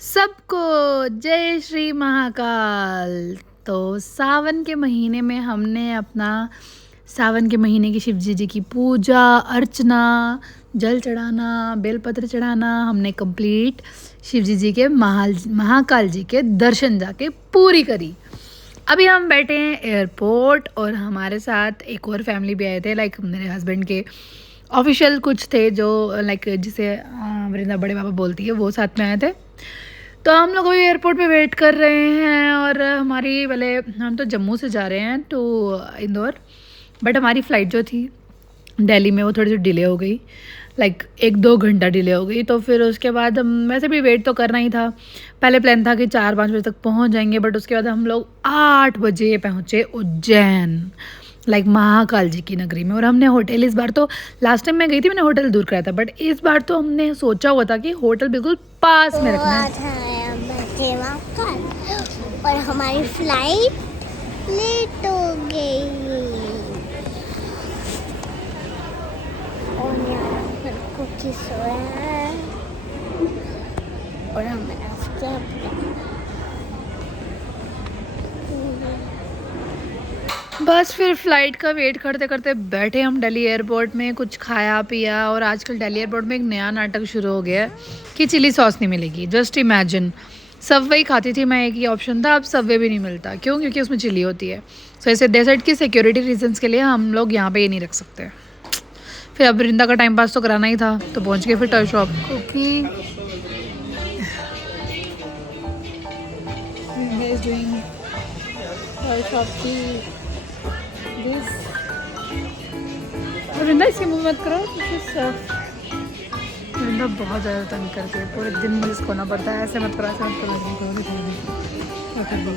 सबको जय श्री महाकाल। तो सावन के महीने में हमने अपना सावन के महीने की शिव जी की पूजा अर्चना, जल चढ़ाना, बेलपत्र चढ़ाना हमने कंप्लीट शिव जी के महाकाल जी के दर्शन जाके पूरी करी। अभी हम बैठे हैं एयरपोर्ट और हमारे साथ एक और फैमिली भी आए थे, लाइक मेरे हस्बैंड के ऑफिशियल कुछ थे जो लाइक जिसे वृंदा बड़े पापा बोलती है, वो साथ में आए थे। तो हम लोग अभी एयरपोर्ट पे वेट कर रहे हैं और हमारी पहले हम तो जम्मू से जा रहे हैं टू इंदौर, बट हमारी फ़्लाइट जो थी दिल्ली में वो थोड़ी सी डिले हो गई, लाइक 1-2 घंटा डिले हो गई। तो फिर उसके बाद हम वैसे भी वेट तो करना ही था। पहले प्लान था कि 4-5 बजे तक पहुंच जाएंगे, बट उसके बाद हम लोग 8 बजे पहुँचे उज्जैन, लाइक महाकाल जी की नगरी में। और हमने होटल इस बार तो, लास्ट टाइम मैं गई थी मैंने होटल दूर कराया था, बट इस बार तो हमने सोचा हुआ था कि होटल बिल्कुल पास में रखना है। और हमारी फ्लाइट लेट हो गई और यहाँ कुछ सोया है और हमारा बस फिर फ़्लाइट का वेट करते करते बैठे हम दिल्ली एयरपोर्ट में, कुछ खाया पिया। और आजकल दिल्ली एयरपोर्ट में एक नया नाटक शुरू हो गया है कि चिली सॉस नहीं मिलेगी। जस्ट इमेजिन, सबवे ही खाती थी मैं, एक ही ऑप्शन था, अब सबवे भी नहीं मिलता। क्यों? क्योंकि उसमें चिली होती है। सो ऐसे डेजर्ट की सिक्योरिटी रीजंस के लिए हम लोग यहाँ पे ये नहीं रख सकते। फिर अब वृंदा का टाइम पास तो कराना ही था, तो पहुँच गए फिर टॉय शॉप। क्योंकि टॉय शॉप की वृंदा इसके मुँह मत करो, वृंदा बहुत ज़्यादा तंग करती है, पूरे दिन मुझे इसको ना पड़ता है, ऐसे मत करो, ऐसे मत करो,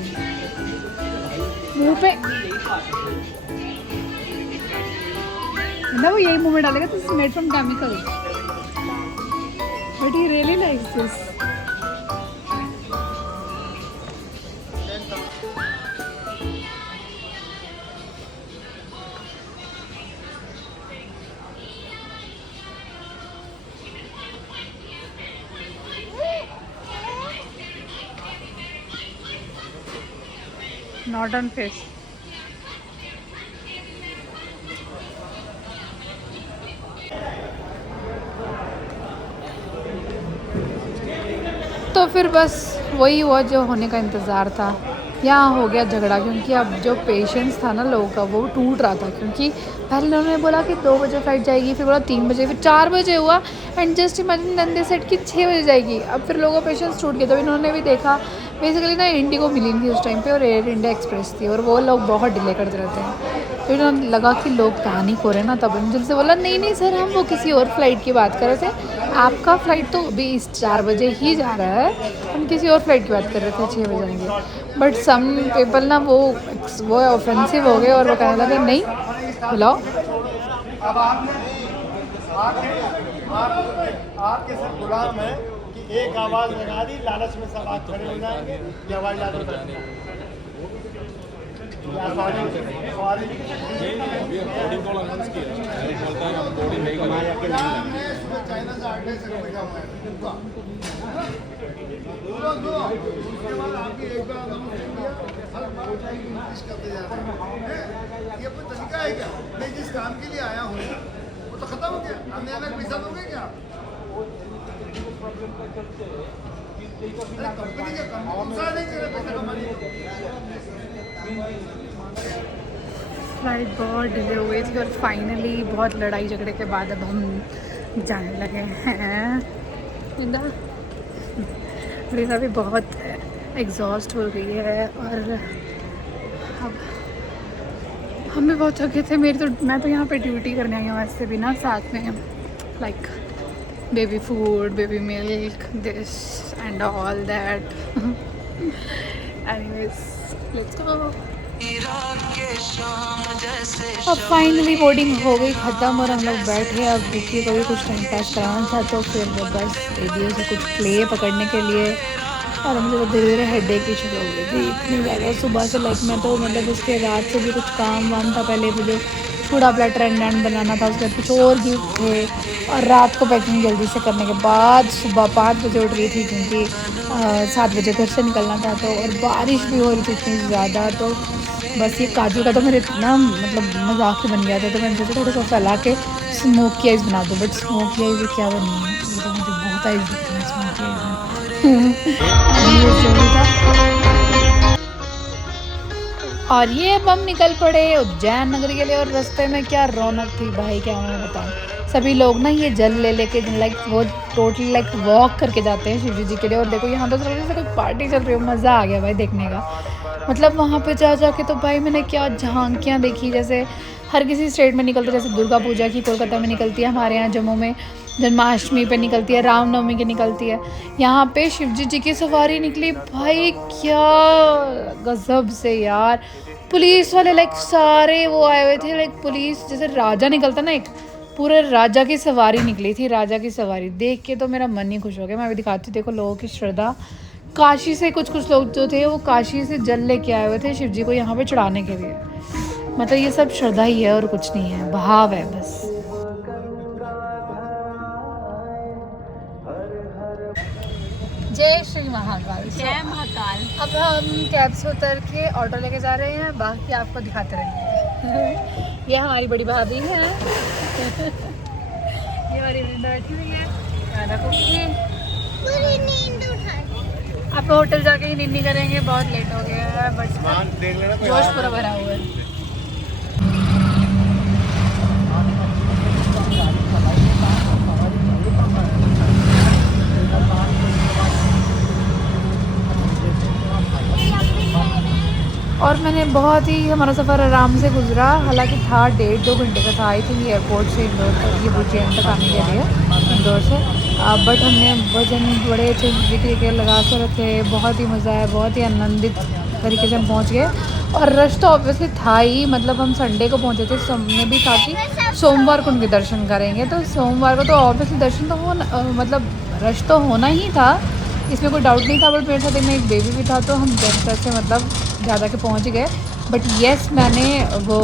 मुँह पे ना वो यही मुँह में डालेगा। This is made from chemicals, but he really likes this. Not on face. तो फिर बस वही हुआ जो होने का इंतज़ार था। यहाँ हो गया झगड़ा, क्योंकि अब जो पेशेंस था ना लोगों का वो टूट रहा था। क्योंकि पहले उन्होंने बोला कि 2 बजे फ्लाइट जाएगी, फिर बोला 3 बजे, फिर 4 बजे हुआ, and just imagine Nande set की 6 बजे जाएगी। अब फिर लोगों का पेशेंस टूट गया। तो इन्होंने भी देखा, बेसिकली ना इंडिगो मिली थी उस टाइम पे और एयर इंडिया एक्सप्रेस थी, और वो लोग बहुत डिले करते रहते हैं। तो इन्होंने लगा कि लोग पैनिक हो रहे हैं ना, तब जिनसे बोला नहीं नहीं सर, हम वो किसी और फ्लाइट की बात कर रहे थे, आपका फ़्लाइट तो अभी इस 4 बजे ही जा रहा है, हम किसी और फ्लाइट की बात कर रहे थे 6 बजे जाएंगे। बट सम पीपल ना वो ऑफेंसिव हो गए और वो कहने लगे नहीं बुलाओ। अब आपके सब गुलाम है कि एक आवाज़ लगा दी, लालच में सब आप खड़े हो जाएंगे, ये हवाई जहाज चाइना से आगे से बैठा हुआ है। उसके बाद आपकी एक बार हर कोशिश करते जा रहे हैं। ये कोई तरीका है क्या? मैं जिस काम के लिए आया हूँ वो तो खत्म हो गया, हमने अलग पैसा दोगे क्या? कंपनी का काम नहीं कर पैसा कमाने। फ्लाइट बहुत डिले हो गई थी और फाइनली बहुत लड़ाई झगड़े के बाद अब हम जाने लगे हैं। वृंदा भी बहुत एग्जॉस्ट हो गई है और अब हम भी बहुत थके थे। मैं तो यहाँ पे ड्यूटी करने आई हूँ वैसे भी ना, साथ में like baby food, baby milk, this and all that. Anyways let's go. अब फाइनली बोर्डिंग हो गई ख़त्म और हम लोग बैठे। अब देखिए कभी कुछ टाइम पास कराना था तो फिर बस रेडियो से कुछ प्ले पकड़ने के लिए, और मुझे तो धीरे धीरे हेडेक की शुरू हो गई थी इतनी ज़्यादा सुबह से। लाइक मैं तो मतलब उसके रात से भी कुछ काम वाम था, पहले मुझे चूड़ा प्लेटर एंड बनाना था, उसके बाद कुछ और गिफ्ट थे। और रात को पैकिंग जल्दी से करने के बाद सुबह 5 बजे उठ रही थी, क्योंकि 7 बजे घर से निकलना था। तो और बारिश भी हो रही थी इतनी ज़्यादा। तो बस ये काजू का तो मेरे इतना मतलब मजाक ही बन गया था। तो मैंने सोचा थोड़ा सा फैला के स्मोकी आइस बना दूँ, बट स्मोकी आइस क्या बनी है, ये तो मुझे बहुत आइस दिखती है स्मोकी आइस। और ये अब हम निकल पड़े उज्जैन नगरी के लिए। और रास्ते में क्या रौनक थी भाई, क्या मैं बताऊँ। सभी लोग ना ये जल ले लेके लाइक वो टोटली लाइक वॉक करके जाते हैं शिव जी के लिए। और देखो यहाँ तो जैसे कोई पार्टी चल रही हो, मज़ा आ गया भाई देखने का। मतलब वहाँ पे जा के तो भाई मैंने क्या झांकियाँ देखी। जैसे हर किसी स्टेट में निकलती है, जैसे दुर्गा पूजा की कोलकाता में निकलती है, हमारे यहाँ जम्मू में जन्माष्टमी पे निकलती है, रामनवमी की निकलती है। यहाँ पे शिवजी जी की सवारी निकली भाई, क्या गजब से यार। पुलिस वाले लाइक सारे वो आए हुए थे, लाइक पुलिस जैसे राजा निकलता ना, एक पूरे राजा की सवारी निकली थी। राजा की सवारी देख के तो मेरा मन ही खुश हो गया। मैं अभी दिखाती हूँ, देखो लोगों की श्रद्धा। काशी से कुछ लोग जो थे वो काशी से जल लेके आए हुए थे शिव जी को यहाँ पे चढ़ाने के लिए। मतलब ये सब श्रद्धा ही है और कुछ नहीं है, भाव है बस। जय श्री महाकाल। जय महाकाल। अब हम कैब से उतर के ऑटो लेके जा रहे हैं, बाकी आपको दिखाते रहेंगे। ये हमारी बड़ी भाभी है। ये हमारी वृंदा बैठी हुई है। पूरी नींद उठा दी। आप होटल जाके ही नींद करेंगे, बहुत लेट हो गया है, बट जोश पूरा भरा हुआ है। और मैंने बहुत ही हमारा सफ़र आराम से गुजरा। हालांकि था 1.5-2 घंटे का था। आई थी एयरपोर्ट से इंदौर तक, ये उज्जैन तक आने के लिए इंदौर से। बट हमने वजन बड़े अच्छे तरीके लगा कर रखे, बहुत ही मज़ा आया, बहुत ही आनंदित तरीके से हम पहुँच गए। और रश तो ऑब्वियसली था ही, मतलब हम संडे को पहुँचे थे, सबने भी था कि सोमवार को उनके दर्शन करेंगे। तो सोमवार को तो ऑब्वियसली दर्शन तो मतलब रश तो होना ही था, इसमें कोई डाउट नहीं था। बट मेरे साथ में एक बेबी भी था, तो हम जैसे मतलब ज़्यादा के पहुंच गए। बट येस, मैंने वो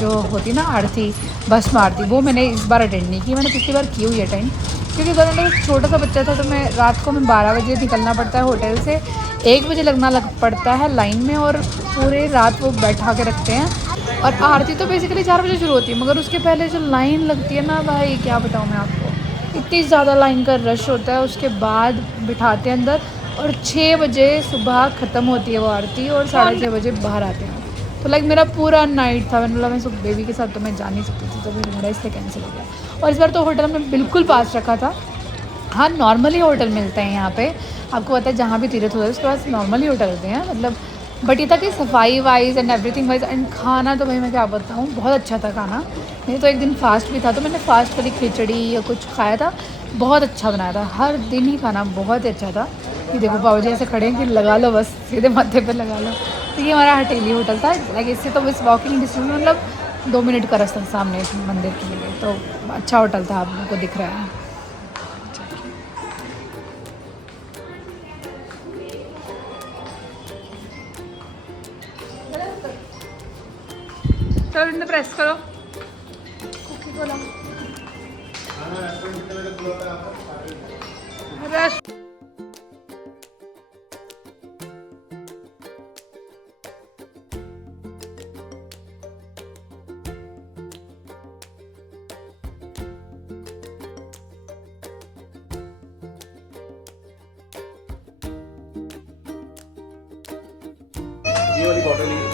जो होती ना आरती, भस्म आरती, वो मैंने इस बार अटेंड नहीं की। मैंने पिछली बार की हुई अटेंड, क्योंकि अगर मेरा छोटा सा बच्चा था तो मैं रात को 12 बजे निकलना पड़ता है होटल से, 1 बजे लग पड़ता है लाइन में, और पूरे रात वो बैठा के रखते हैं। और आरती तो बेसिकली 4 बजे शुरू होती है, मगर उसके पहले जो लाइन लगती है ना भाई, क्या बताऊँ मैं आपको, इतनी ज़्यादा लाइन का रश होता है। उसके बाद बिठाते हैं अंदर, और 6 बजे सुबह ख़त्म होती है वो आरती, और 6:30 बजे बाहर आते हैं। तो लाइक मेरा पूरा नाइट था। मैंने बोला मैं सुबह बेबी के साथ तो मैं जा नहीं सकती थी, तो फिर मेरा इसलिए कैंसिल हो गया। और इस बार तो होटल में बिल्कुल पास रखा था। हाँ, नॉर्मली होटल मिलते हैं यहाँ पे, आपको पता है जहाँ भी तीर्थ होता है उसके पास नॉर्मली होटल होते हैं, मतलब। बट ये था कि सफाई wise and everything wise, and खाना तो भाई मैं क्या बताऊँ, बहुत अच्छा था खाना। मेरे तो एक दिन फास्ट भी था, तो मैंने फास्ट वाली खिचड़ी या कुछ खाया था, बहुत अच्छा बनाया था। हर दिन ही खाना बहुत ही अच्छा था। ये देखो बाबू जी ऐसे खड़े हैं कि लगा लो, बस सीधे माथे पे लगा लो। तो ये हमारा हटेली होटल था, लाइक इससे तो बस वॉकिंग डिस्टेंस में, मतलब 2 मिनट का रास्ता सामने मंदिर के लिए। तो अच्छा होटल था, आप लोगों को दिख रहा है। चलो प्रेस करो, कुकी को लाओ। रश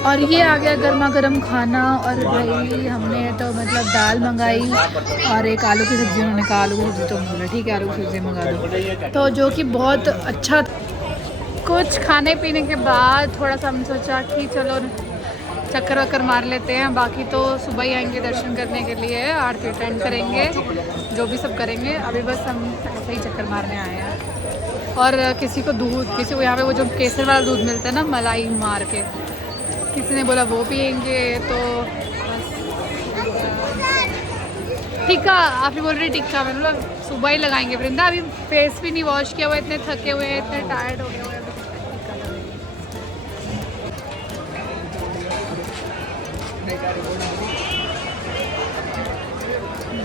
और ये आ गया गर्मा गर्म खाना। और भाई हमने तो मतलब दाल मंगाई और एक आलू की सब्ज़ी। उन्होंने कहा आलू की सब्ज़ी, तो बोला ठीक है आलू की सब्ज़ी मंगा दो, तो जो कि बहुत अच्छा। कुछ खाने पीने के बाद थोड़ा सा हम सोचा कि चलो चक्कर वक्कर मार लेते हैं। बाकी तो सुबह ही आएंगे दर्शन करने के लिए, आरती अटेंड करेंगे, जो भी सब करेंगे। अभी बस हम ऐसे ही चक्कर मारने आए हैं। और किसी को दूध, किसी को यहाँ पे वो जो केसर वाला दूध मिलता है ना, मलाई मार के, किसी ने बोला वो पियेंगे। तो टिक्का, आप ही बोल रहे टिक्का, मतलब सुबह ही लगाएंगे। वृंदा अभी फेस भी नहीं वॉश किया हुआ, इतने थके हुए हैं, इतने टायर्ड हो गए हुए हैं।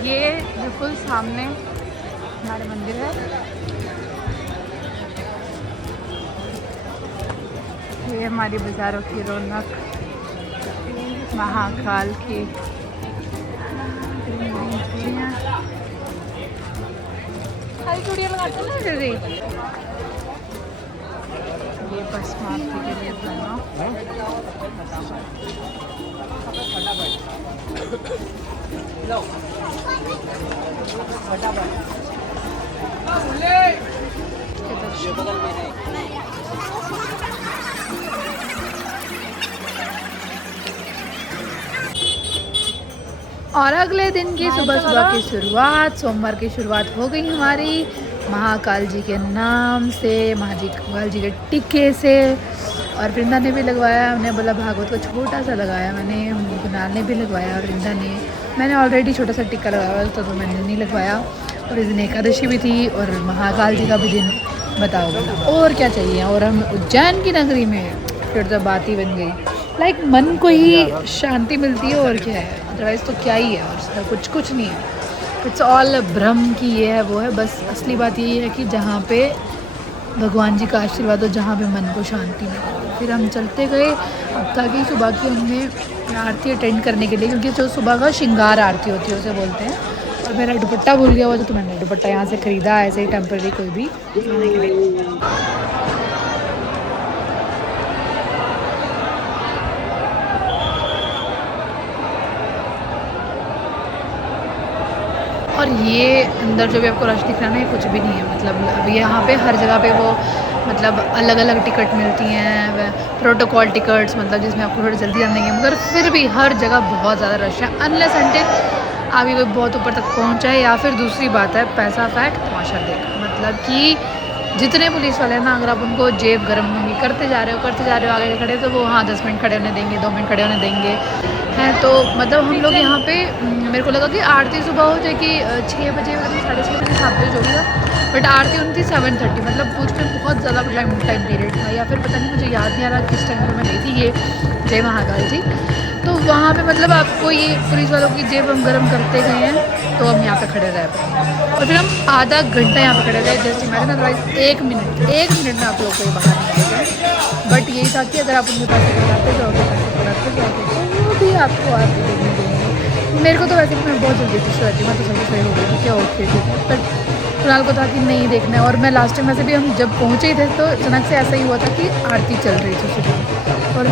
ये बिल्कुल सामने हमारे मंदिर है। ये हमारी बाज़ारों की रौनक, महाकाल की सारी चूड़ियाँ लगाते हैं ना दीदी। ये बस मारती के लिए दोनों और अगले दिन की सुबह सुबह की शुरुआत, सोमवार की शुरुआत हो गई हमारी महाकाल जी के नाम से, महाकाल जी के टिक्के से। और वृंदा ने भी लगवाया, हमने बोला भागवत को छोटा सा लगाया मैंने, कुणाल ने भी लगवाया और वृंदा ने। मैंने ऑलरेडी छोटा सा टिक्का लगाया हुआ था तो मैंने नहीं लगवाया। और इस दिन एकादशी भी थी और महाकाल जी का भी दिन, बताओ और क्या चाहिए। और हम उज्जैन की नगरी में, फिर तो बात ही बन गई। लाइक मन को ही शांति मिलती है और क्या है, अदरवाइज़ तो क्या ही है, और कुछ नहीं है। इट्स ऑल भ्रम की ये है वो है। बस असली बात यही है कि जहाँ पे भगवान जी का आशीर्वाद हो, जहाँ पे मन को शांति मिले। फिर हम चलते गए। अब ताकि सुबह की हमने आरती अटेंड करने के लिए, क्योंकि जो सुबह का श्रृंगार आरती होती है उसे बोलते हैं। और मेरा दुपट्टा भूल गया हुआ तो मैंने दुपट्टा यहाँ से ख़रीदा ऐसे ही टेम्पररी कोई भी आने के लिए। और ये अंदर जो भी आपको रश दिख रहा है ना, ये कुछ भी नहीं है। मतलब अभी यहाँ पे हर जगह पे वो मतलब अलग अलग टिकट मिलती हैं, प्रोटोकॉल टिकट्स, मतलब जिसमें आपको थोड़ा जल्दी जाने देंगे, मगर फिर भी हर जगह बहुत ज़्यादा रश है। अनलेस अनटिल आगे कोई बहुत ऊपर तक पहुँचाए, या फिर दूसरी बात है पैसा फैक्ट तमाशा देख। मतलब कि जितने पुलिस वाले हैं ना, अगर आप उनको जेब गर्म नहीं करते जा रहे हो आगे खड़े, तो वो हाँ 10 मिनट खड़े होने देंगे, 2 मिनट खड़े होने देंगे हैं। तो मतलब हम लोग यहाँ पे, मेरे को लगा कि आरती सुबह हो जाए कि 6 बजे, मतलब 6:30 बजे, 7 बजे जो भी था, बट आरती होनी थी 7:30। मतलब कुछ में बहुत ज़्यादा टाइम पीरियड था, या फिर पता नहीं, मुझे याद नहीं आ रहा किस टाइम पर मैं गई थी। ये जय महाकाल जी, तो वहाँ पे मतलब आपको ये पुलिस वालों की जेब हम गर्म करते गए हैं, तो हम यहाँ पे खड़े रह पाए। और फिर हम आधा घंटा यहाँ पे खड़े रहे, जस्ट इमेजिन। अदरवाइज 1 मिनट में आप लोग को ये बाहर निकल गए। बट यही था कि अगर आप उनके पैसे कराते जाओगे तो वो भी आपको आरती देखने देंगे। मेरे को तो वैसे मैं बहुत जल्दी खुश रहती हूँ, मैं तो सबसे सही हो गई थी क्या, ओके ठीक है। बट फिलहाल को था कि नहीं देखना है। और मैं लास्ट टाइम वैसे भी हम जब पहुँचे ही थे तो अचानक से ऐसा ही हुआ था कि आरती चल रही थी सुबह, और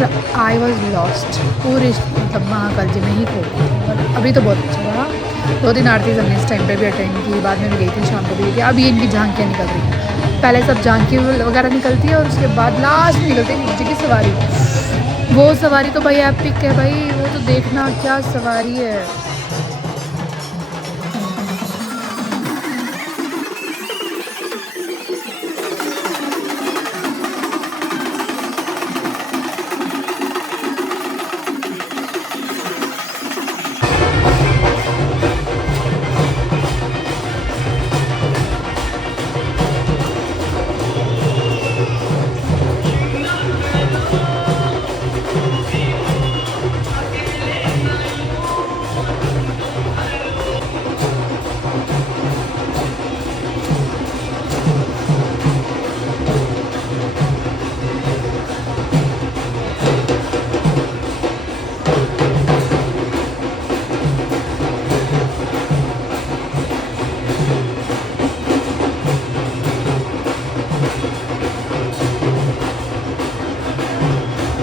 आई वॉज लॉस्ट पूरी, मतलब महाकाल जी में ही खो गई। और अभी तो बहुत अच्छा रहा। 2-3 आरती हमने इस टाइम पे भी अटेंड की, बाद में भी गई थी, शाम को भी गई थी। अब ये इनकी झांकियाँ निकल रही हैं। पहले सब झांकी वगैरह निकलती है और उसके बाद लास्ट में निकलती है नीचे की सवारी। वो सवारी तो भाई एपिक है भाई, वो तो देखना क्या सवारी है।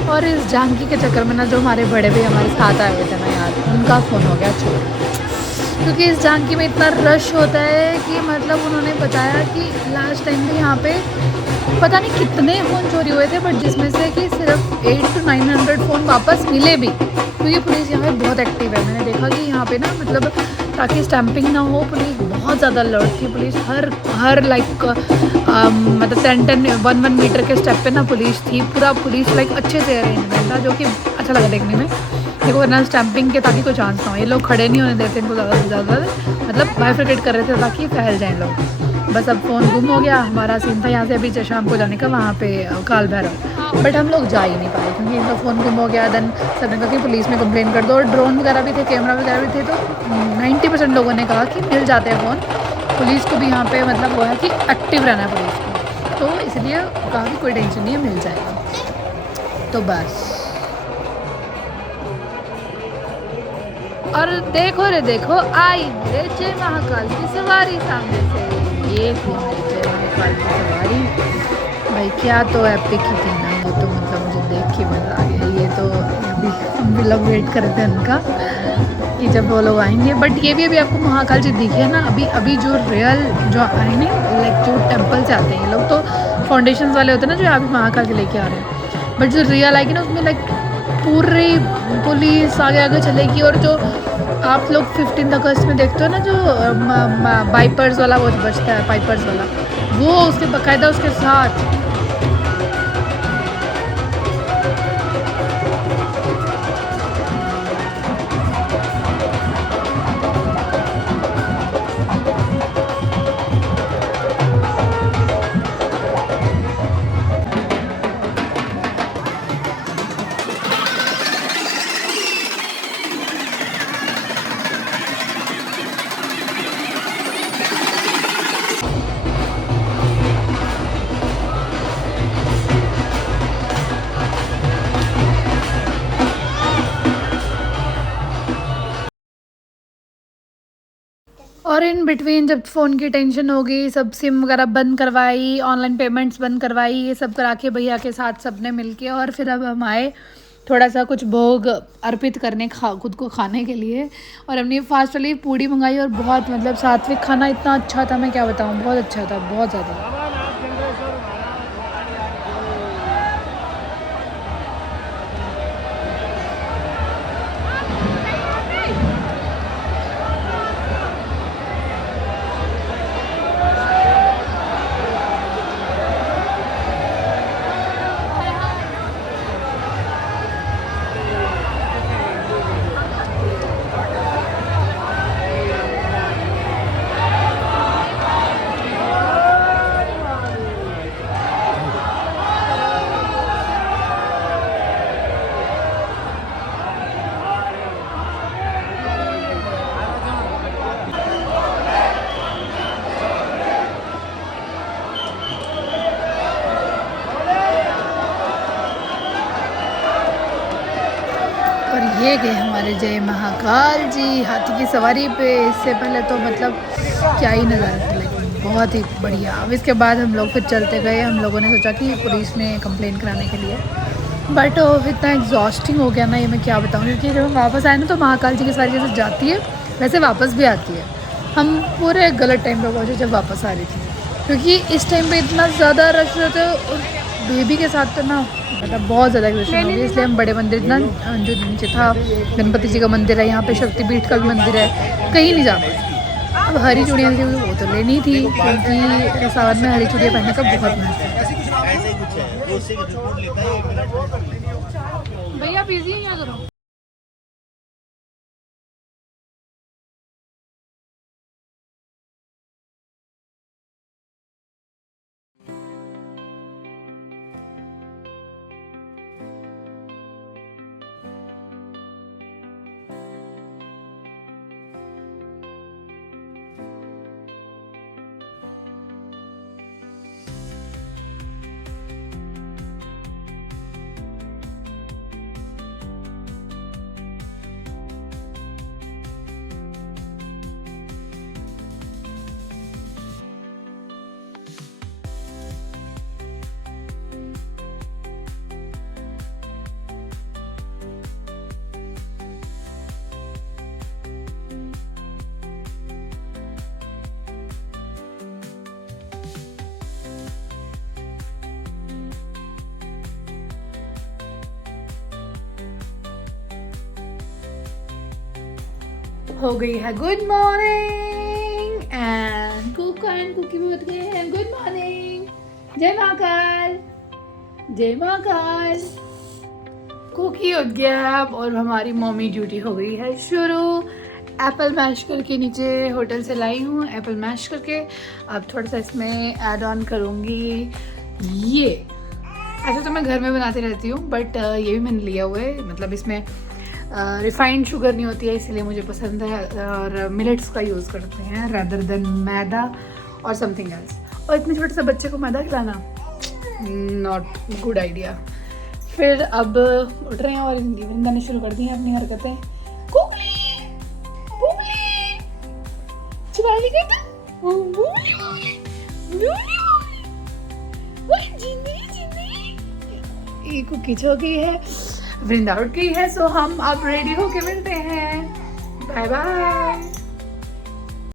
और इस झांकी के चक्कर में ना, जो हमारे बड़े भाई हमारे साथ आए हुए थे ना यार, उनका फ़ोन हो गया चोर। क्योंकि इस झांकी में इतना रश होता है कि मतलब उन्होंने बताया कि लास्ट टाइम भी यहाँ पे पता नहीं कितने फ़ोन चोरी हुए थे, बट जिसमें से कि सिर्फ 800 to 900 फ़ोन वापस मिले भी। क्योंकि पुलिस यहाँ पे बहुत एक्टिव है। मैंने देखा कि यहाँ पे ना मतलब ताकि स्टैंपिंग ना हो, पुलिस बहुत ज़्यादा अलर्ट थी। पुलिस हर लाइक मतलब 10-1 मीटर के स्टेप पे ना पुलिस थी। पूरा पुलिस लाइक अच्छे से अरेंजमेंट था, जो कि अच्छा लगा देखने में। देखो वरना स्टैंपिंग के ताकि कोई चांस ना हो, ये लोग खड़े नहीं होने देते इनको ज़्यादा से ज़्यादा, मतलब बाइफरकेट कर रहे थे ताकि फैल जाएँ लोग। बस अब फ़ोन गुम हो गया। हमारा सीन था यहाँ से अभी शाम को जाने का वहाँ पे काल भैरव, बट हम लोग जा ही नहीं पाए क्योंकि इनका फ़ोन गुम हो गया। देन सबने कहा कि पुलिस में कंप्लेन कर दो, और ड्रोन वगैरह भी थे, कैमरा वगैरह भी थे, तो 90% लोगों ने कहा कि मिल जाते हैं फ़ोन। पुलिस को भी यहाँ पे मतलब वो है कि एक्टिव रहना है पुलिस को, तो इसलिए कहा कि कोई टेंशन नहीं है, मिल जाएगा। तो बस, और देखो रे देखो, आई मेरे जय महाकाल की सवारी सामने से। ये थी मेरी जय महाकाल की सवारी भाई, क्या तो एपिक ही थी ना वो तो, मतलब मुझे देख के मज़ा आ गया। ये तो अभी हम भी लोग वेट कर रहे थे उनका कि जब वो लोग आएंगे, बट ये भी अभी आपको महाकाल जी दिखे है ना। अभी जो रियल जो आए नहीं, लाइक जो टेम्पल से आते हैं ये लोग, तो फाउंडेशन वाले होते हैं ना जो अभी महाकाल के लेके आ रहे हैं, बट जो रियल आएगी ना उसमें लाइक पूरी पुलिस आगे आगे चलेगी। और जो आप लोग 15 अगस्त में देखते हो ना जो बाइपर्स वाला वो बजता है, पाइपर्स वाला, वो उसके बाकायदा उसके साथ और इन बिटवीन जब फ़ोन की टेंशन हो गई, सब सिम वगैरह बंद करवाई, ऑनलाइन पेमेंट्स बंद करवाई, ये सब करा के भैया के साथ सब ने मिल के, और फिर अब हम आए थोड़ा सा कुछ भोग अर्पित करने खुद को खाने के लिए। और हमने फास्ट वाली पूड़ी मंगाई, और बहुत मतलब सात्विक खाना इतना अच्छा था, मैं क्या बताऊँ, बहुत अच्छा था, बहुत ज़्यादा। और ये गए हमारे जय महाकाल जी हाथी की सवारी पे। इससे पहले तो मतलब क्या ही नज़ारा था, लेकिन बहुत ही बढ़िया। अब इसके बाद हम लोग फिर चलते गए, हम लोगों ने सोचा कि पुलिस में कंप्लेन कराने के लिए, बट इतना एग्जॉस्टिंग हो गया ना, ये मैं क्या बताऊँ। क्योंकि जब हम वापस आए ना तो महाकाल जी की सवारी जैसे जाती है वैसे वापस भी आती है। हम पूरे गलत टाइम पर पहुँचे जब वापस आ रही थी, क्योंकि इस टाइम पे इतना ज़्यादा रश रहता है, और बेबी के साथ तो ना मतलब बहुत ज़्यादा एग्रेशन हो गई। इसलिए हम बड़े मंदिर ना, जो नीचे था गणपति जी का मंदिर है, यहाँ पे शक्तिपीठ का भी मंदिर है, कहीं नहीं जा पाए। अब हरी चूड़ियाँ थी वो तो लेनी थी, क्योंकि सावन में हरी चूड़ियाँ पहनने का बहुत महत्व है। भैया बिजी हैं, क्या करो। हो गई है गुड मॉर्निंग, एंड कुका एंड कुकी भी उठ गए हैं। गुड मॉर्निंग, जय महाकाल, जय महाकाल। कुकी उठ गया है अब, और हमारी मम्मी ड्यूटी हो गई है शुरू। एप्पल मैश करके नीचे होटल से लाई हूँ, एप्पल मैश करके। अब थोड़ा सा इसमें ऐड ऑन करूँगी ये। ऐसे तो मैं घर में बनाती रहती हूँ, बट ये भी मैंने लिया हुआ है। मतलब इसमें रिफाइंड शुगर नहीं होती है, इसीलिए मुझे पसंद है। और मिलेट्स का यूज़ करते हैं रादर देन मैदा और समथिंग एल्स। और इतने छोटे से बच्चे को मैदा खिलाना नॉट गुड आइडिया। फिर अब उठ रहे हैं और करने शुरू कर दी हैं अपनी हरकतें। कुकली बुबली चिवाली बेटा बुबली बुबली जिंदगी ये कुकीज हो गई है, वृंदा उठ गई है। सो हम अब रेडी होके मिलते हैं। Bye bye.